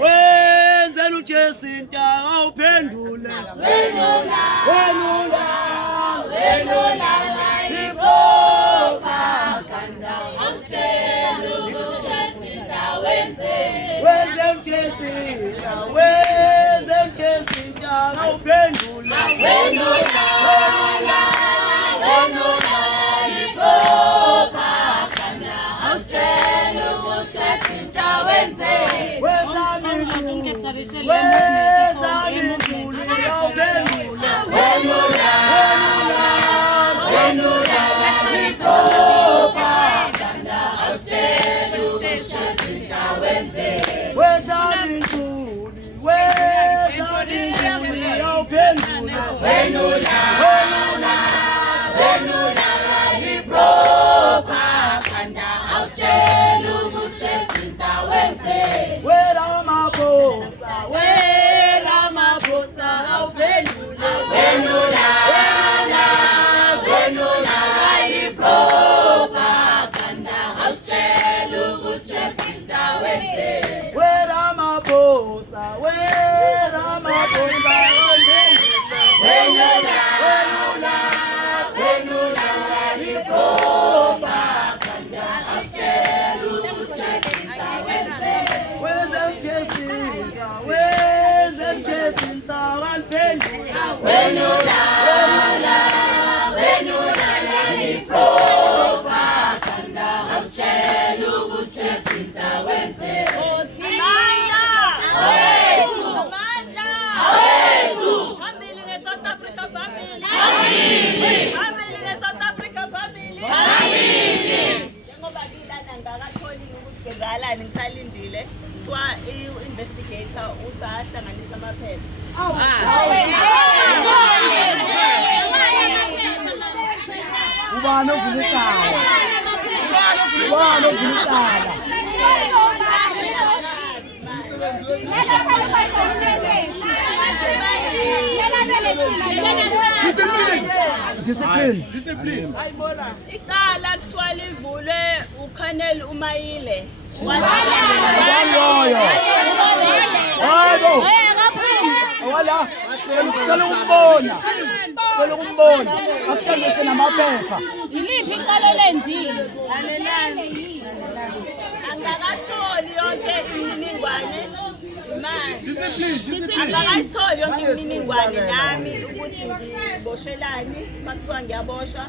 Wenze Jacinta awuphendule wenula propaganda awusitshela ukuthi Jacinta wenze Jacinta awuphendule wenula propaganda awusitshela ukuthi Jacinta wenze ngisalindile kuthiwa i-investigator usahlanganisa amaphepha. Ubani ovula icala? Discipline. Ayibona. Icala kuthiwa livulwe uKhaneli Umayile. Wala, sicela ukumbona. Asithandise namaphepha. Iliphi icala lenzile? Angakatholi yonke imininingwane manje. Angakayitholi yonke imininingwane nami ukuthi ngiboshelani, makuthiwa ngiyaboshwa.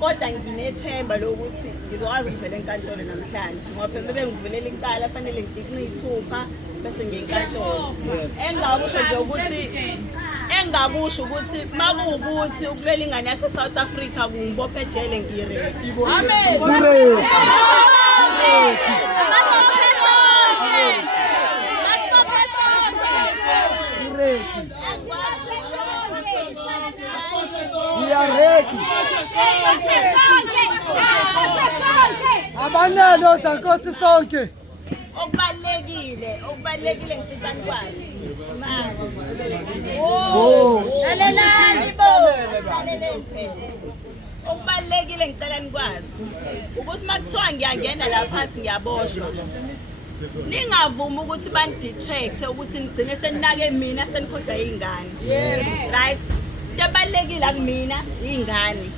Kodwa nginethemba lokuthi ngizokwazi ukuvela enkantolo namhlanje. Ngoba phela bengivulela icala fanele ngidikine iy'thupha bese ngiyenkantolo. Engakusho ukuthi makuwukuthi ukulela ingane yase-South Africa kungibophe ejele ngiyiredi. Amen. We are ready. Abanalo zankosi sonke. Okubalekile ngifisa nikwazi. Lalelani bo. Okubalekile ngicela nikwazi ukuthi makuthiwa ngiyangena la phansi ngiyaboshwa. Ningavumi ukuthi bandidetract ukuthi ngigcine seninake mina senikhohlwa izingane. Right? Kubalekile kumina izingane.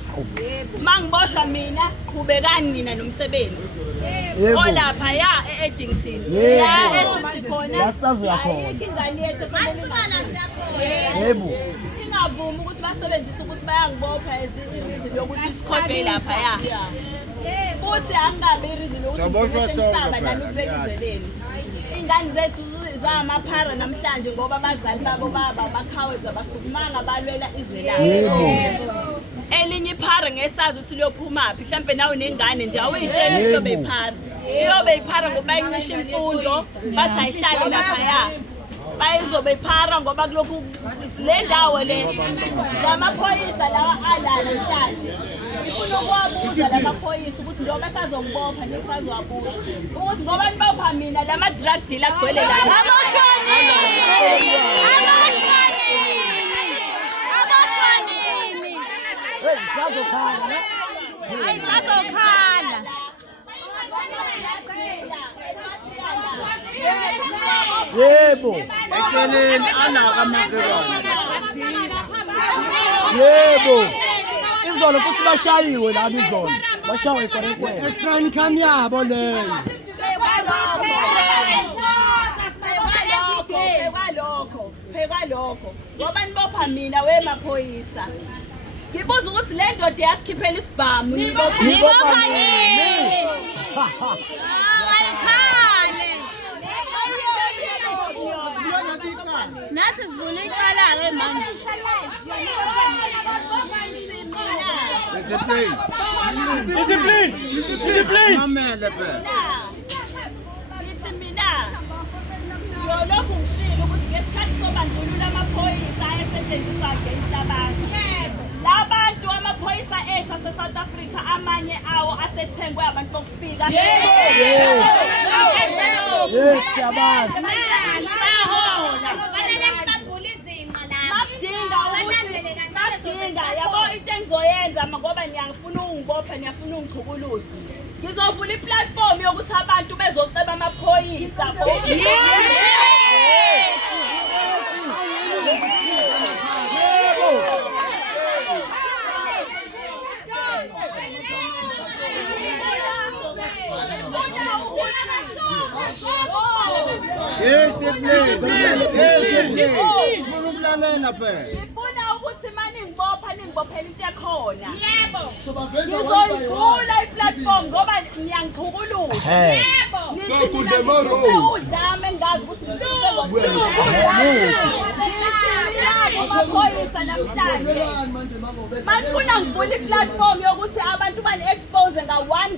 Mangiboshwa mina qhubekani nina nomsebenzi. Olapha ya eEdington. La esithi khona. Yasazoya khona. Ingane yethu yebo. Ningavumi ukuthi basebenzise ukuthi bayangibopha izinto yokuthi sikhohlwe lapha ya. Futhi angabe irizini lokuthi sisaba nami kubelizweni. Ingane zethu zamaphara namhlanje ngoba abazali babo baba bakhawenza basukumanga balwela izwe labo. Elinye iphara ngesazi ukuthi liyophuma phi mhlambe nawe nengane nje awuyitshela ukuthi yobeyiphara. Iyobeyiphara ngoba bayincisha imfundo bathi ayihlale lapha ya. Bayizobeyiphara ngoba kulokhu le ndawo le lamaphoyisa lawa ala namhlanje. Ifuna ukwabuza lamaphoyisa ukuthi njengoba sazongibopha ngisazowabuza ukuthi ngoba nibopha mina lama drug dealer agcwele la. Hey, sizokhala. Ayisazokhala. Yebo. Eceleni anakamakhelwane. Yebo. Izolo futhi bashayiwe lami izolo. Bashawe eKwaRekwena. Extra income yabo leyo. Phekwa lokho ngoba nibopha mina wemaphoyisa ngibuza ukuthi le ndoda yasikhiphela isibhamu Nibopha nini? Ayikhale. Nathi sivula icala-ke manje. Discipline. Mamele phela. Ngithi mina yolokhu ngishilo ukuthi ngesikhathi sobandlululo amaphoyisa ayesetshenziswa against abantu. Labantu amaphoyisa ethu ase-South Africa amanye awo asethengwe abantu bokufika. Yes, siyabazi. Madinga yabo into engizoyenza ngoba ngiyafuna ungibopha ngiyafuna ungichukuluza. Ngizovula iplatform yokuthi abantu bezoceba amaphoyisa. Ufuna ukulalela phela. Ngifuna ukuthi manje ningibophela into ekhona. Yebo. Ngizoyivula iplatform ngoba ngiyangichukuluza. Yebo. So good tomorrow. Udlame ngazi ukuthi amaphoyisa namhlanje. Manifuna ngivula iplatform yokuthi abantu bani-expose nga-one.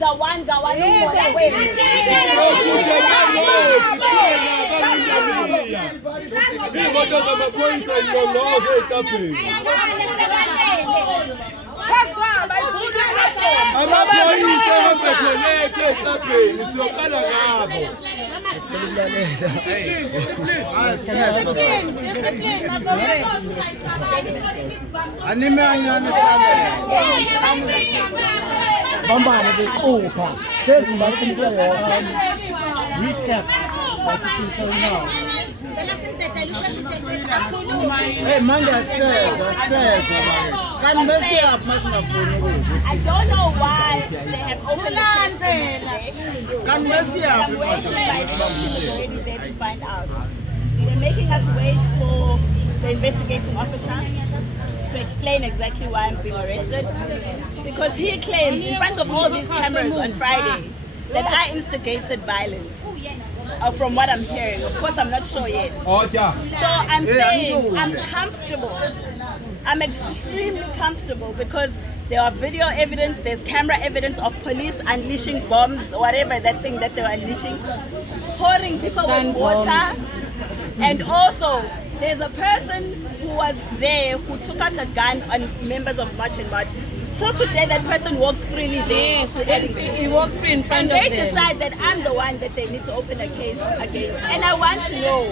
Iy'moto zamaphoyisa yilolozo ey'tabheni. Amaphoyisa abaphethelete ey'tabheni siyoqala ngabo. Bambane bequpha. Phezulu baqiniswe yona. Recap. Baqiniswe now. Hey manje aseza kanti bese yaphi masingafuni ukudla I don't know why they have overlooked kanti bese yaphi already there to find out. They're making us wait for the investigating officer to explain exactly why I'm being arrested. Because he claims in front of all these cameras on Friday that I instigated violence. From what I'm hearing, of course I'm not sure yet. So I'm saying I'm comfortable. I'm extremely comfortable because there are video evidence, there's camera evidence of police unleashing bombs, whatever that thing that they were unleashing, pouring people with water. And also, there's a person who was there who took out a gun on members of March and March. So today that person walks freely there. Yes, he walked free in front of them. And they decide that I'm the one that they need to open a case against. And I want to know,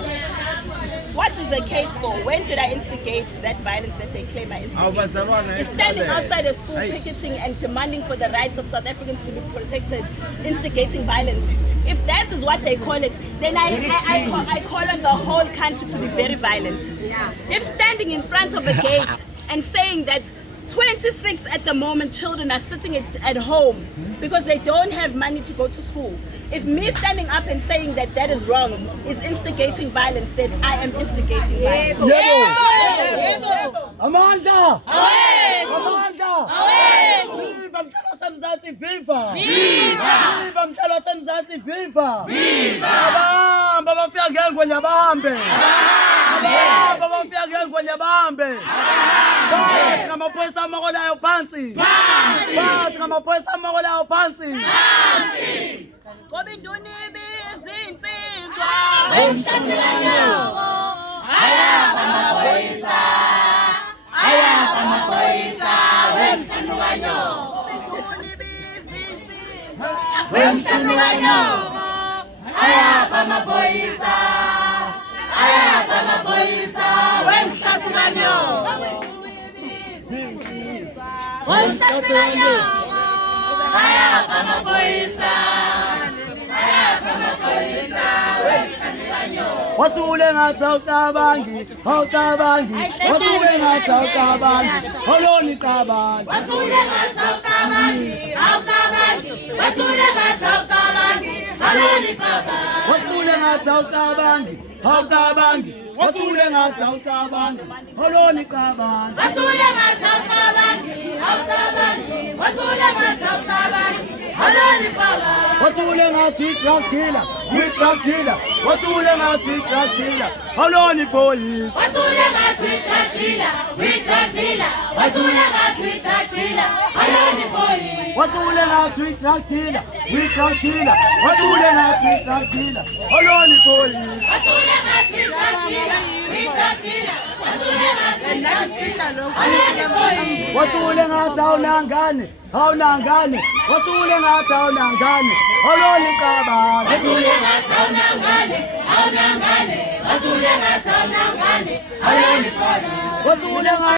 what is the case for? When did I instigate that violence that they claim I instigated? Is standing outside a school picketing and demanding for the rights of South Africans to be protected, instigating violence. If that is what they call it, then I call on the whole country to be very violent. If standing in front of a gate and saying that 26 at the moment children are sitting at home because they don't have money to go to school. If me standing up and saying that that is wrong is instigating violence, then I am instigating violence. Amanda! Away! Amanda! Away! Viva Mtelo Semzansi, viva! Viva Mtelo Semzansi, viva! Viva! Abamba bafika ngengwenya bahambe! Abamba bafika ngengwenya bahambe! Bathi ngamaphoyisa amokolayo phansi! Bathi ngamaphoyisa amokolayo phansi! Ngoba induni ibizinsizwa Emhlasilanyoko ayapha amaphoyisa ayapha amaphoyisa wemhlasilanyoko induni ibizinsizwa wemhlasilanyoko ayapha amaphoyisa ayapha amaphoyisa wemhlasilanyoko Zinsizwa Umhlasela nyoko ayapha amaphoyisa ayapha amaphoyisa umhlasela nyoko wathule ngathi awucabangi wathule ngathi awucabangi oloni qabangi wathule ngathi awucabangi wathule ngathi awucabangi aloni qabangi wathule ngathi awucabangi wathule ngathi awucabangi oloni qabangi wathule ngathi awucabangi wathule ngathi awucabangi aloni qabangi wathule ngathi drug dealer wathule ngathi drug dealer oloni police wathule ngathi drug dealer wathule ngathi drug dealer aloni police wathule ngathi drug dealer wathule ngathi drug dealer oloni police wathule ngathi drug dealer wathule ngathi drug dealer aloni police wathule ngathi awunangane wathule ngathi awunangane oloni qabangi wathule ngathi awunangane wathule ngathi awunangane aloni police wathule ngathi